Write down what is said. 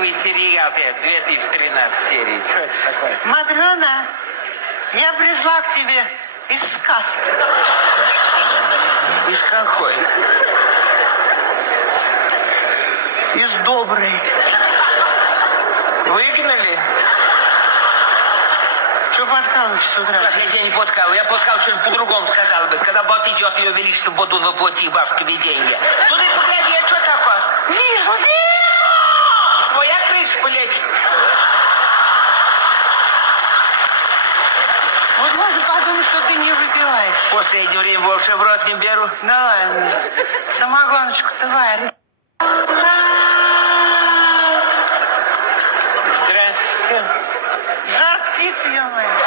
красивый сериал, 2013 серии. Что это такое? Матрена, я пришла к тебе из сказки. Из какой? Из доброй. Выгнали? Что подкалываешь с утра? Я тебя не подкал. Я подкал, что-нибудь по-другому сказал бы. Сказал, вот идет ее величество, воду воплоти, бабушка виденье. Ну ты погляди, а что такое? Вижу, вижу! Твоя крыша полетит. Вот можно подумать, что ты не выпиваешь. В последнее время больше в рот не беру. Да ладно. Самогоночку тварь. Здравствуйте. Жар птицы, ё-моё.